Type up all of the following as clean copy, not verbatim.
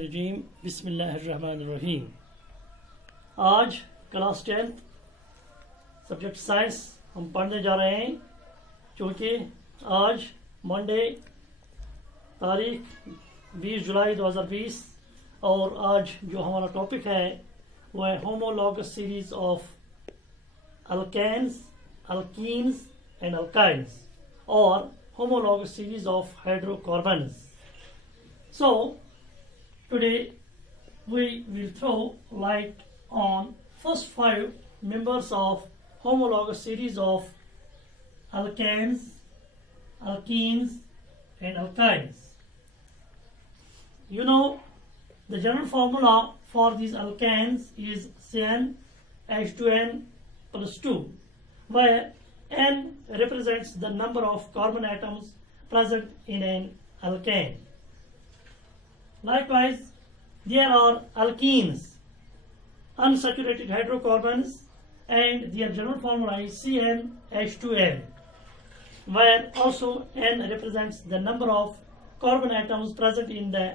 रजीम बिस्मिल्लाहिर्रहमानिर्रहीम। आज class 10th subject science हम पढ़ने जा रहे हैं, क्योंकि आज मंडे तारीख 20 जुलाई 2020 और आज जो हमारा टॉपिक है वो है homologous series of alkanes, alkenes and alkynes और homologous series of hydrocarbons. So today we will throw light on first 5 members of homologous series of alkanes, alkenes and alkynes. You know the general formula for these alkanes is CnH2n plus 2, where N represents the number of carbon atoms present in an alkane. Likewise, there are alkenes, unsaturated hydrocarbons, and their general formula is CnH2n, where also N represents the number of carbon atoms present in the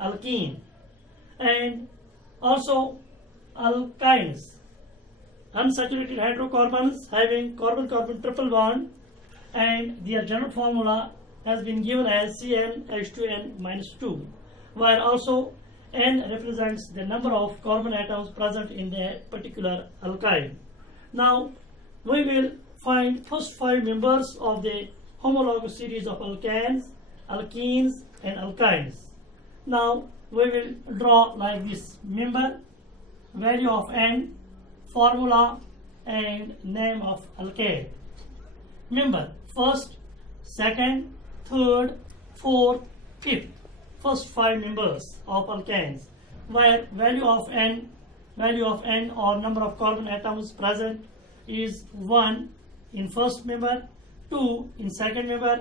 alkene. And also alkynes, unsaturated hydrocarbons having carbon-carbon triple bond, and their general formula has been given as CnH2n minus 2, where also N represents the number of carbon atoms present in the particular alkyne. Now we will find first 5 members of the homologous series of alkanes, alkenes and alkynes. Now we will draw like this: member, value of N, formula and name of alkane. Member: first, second, third, fourth, fifth. First 5 members of alkanes, where value of n or number of carbon atoms present is 1 in first member, 2 in second member,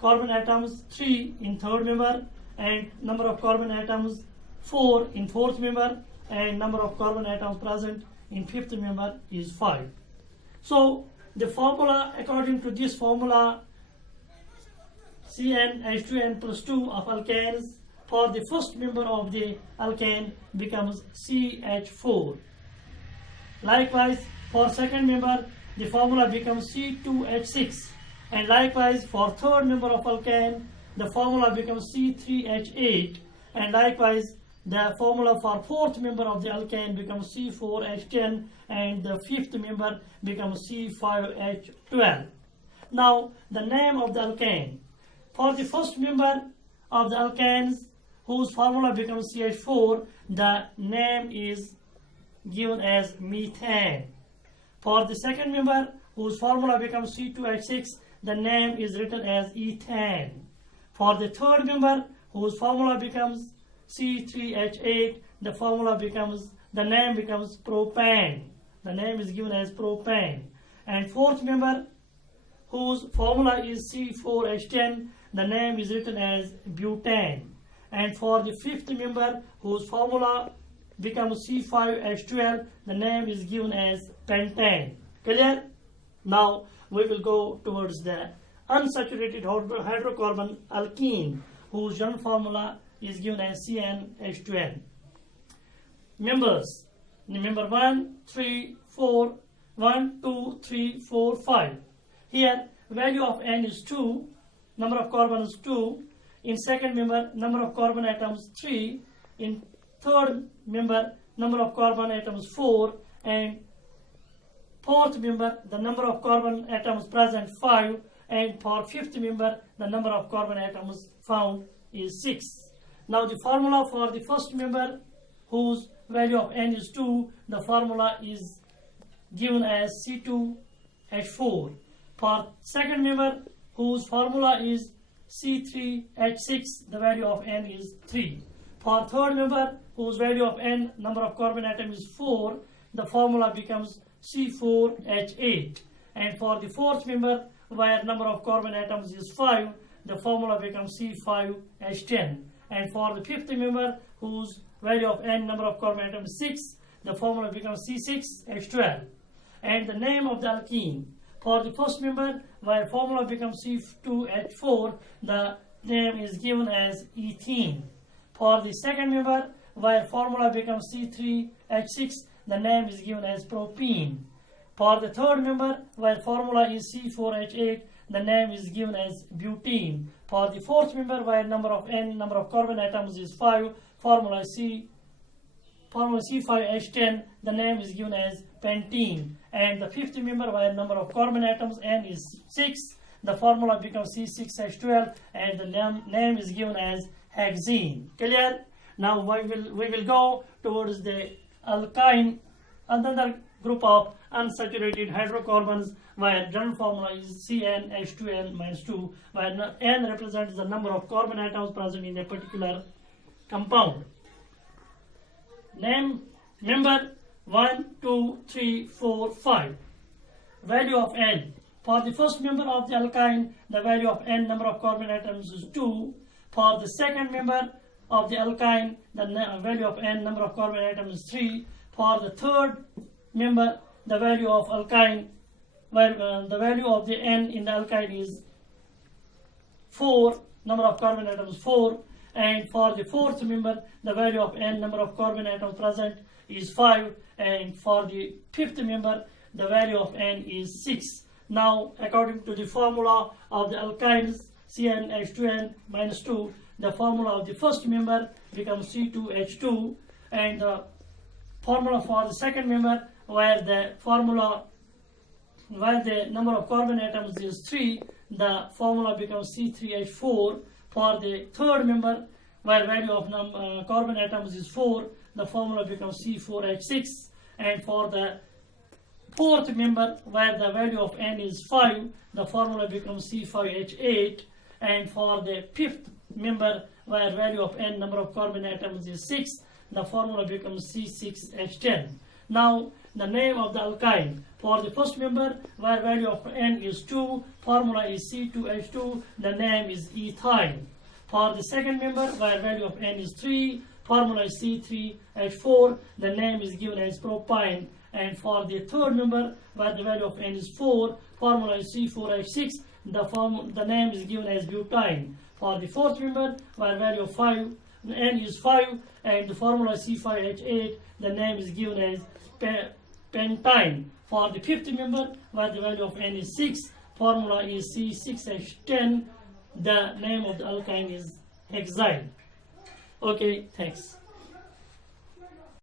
carbon atoms 3 in third member, and number of carbon atoms 4 in fourth member, and number of carbon atoms present in fifth member is 5. So the formula, according to this formula, CnH2n plus 2 of alkanes, for the first member of the alkane becomes CH4. Likewise, for second member the formula becomes C2H6, and likewise for third member of alkane the formula becomes C3H8, and likewise the formula for fourth member of the alkane becomes C4H10, and the fifth member becomes C5H12. Now the name of the alkane. For the first member of the alkanes whose formula becomes CH4, the name is given as methane. For the second member whose formula becomes C2H6, the name is written as ethane. For the third member whose formula becomes C3H8, the name becomes propane. The name is given as propane. And fourth member whose formula is C4H10, the name is written as butane. And for the fifth member whose formula becomes C5H12, the name is given as pentane. Clear? Now we will go towards the unsaturated hydrocarbon alkene, whose general formula is given as CnH2n. Members: member 1, 3, 4, 1, 2, 3, 4, 5. Here value of N is 2, number of carbons 2. In second member, number of carbon atoms 3. In third member, number of carbon atoms 4. And fourth member, the number of carbon atoms present 5. And for fifth member, the number of carbon atoms found is 6. Now the formula for the first member whose value of N is 2, the formula is given as C2H4. For second member whose formula is C3H6, the value of N is 3. For third member whose value of N, number of carbon atoms is 4, the formula becomes C4H8. And for the fourth member, where number of carbon atoms is 5, the formula becomes C5H10. And for the fifth member whose value of N, number of carbon atoms is 6, the formula becomes C6H12. And the name of the alkene. For the first member, where formula becomes C2H4, the name is given as ethene. For the second member, where formula becomes C3H6, the name is given as propene. For the third member, where formula is C4H8, the name is given as butene. For the fourth member, where number of carbon atoms is 5, formula C5H10, the name is given as pentene. And the fifth member, where number of carbon atoms N is 6, the formula becomes C6H12, and the name is given as hexene. Clear? Now we will go towards the alkyne, another group of unsaturated hydrocarbons, where general formula is CnH2n-2, where N represents the number of carbon atoms present in a particular compound. Name member 1, 2, 3, 4, 5. Value of N. For the first member of the alkyne, the value of N number of carbon atoms is 2. For the second member of the alkyne, the value of N number of carbon atoms is 3. For the third member, the value of alkyne, where the value of the N in the alkyne is 4, number of carbon atoms 4. And for the fourth member, the value of N number of carbon atoms present is 5. And for the fifth member, the value of N is 6. Now, according to the formula of the alkynes, CnH2n-2, the formula of the first member becomes C2H2, and the formula for the second member, where the number of carbon atoms is 3, the formula becomes C3H4. For the third member, where value of carbon atoms is 4, the formula becomes C4H6. And for the fourth member, where the value of N is 5, the formula becomes C5H8. And for the fifth member, where value of N number of carbon atoms is 6, the formula becomes C6H10. Now, the name of the alkyne. For the first member, where value of N is 2, formula is C2H2, the name is ethyl. For the second member, where value of N is 3, formula is C3H4, the name is given as propyne. And for the third member, where the value of N is 4, formula is C4H6, the name is given as butane. For the fourth member, where value of N is 5, and the formula is C5H8, the name is given as pentine. For the fifth member, where the value of N is 6, formula is C6H10, the name of the alkyne is hexyl. Okay, thanks.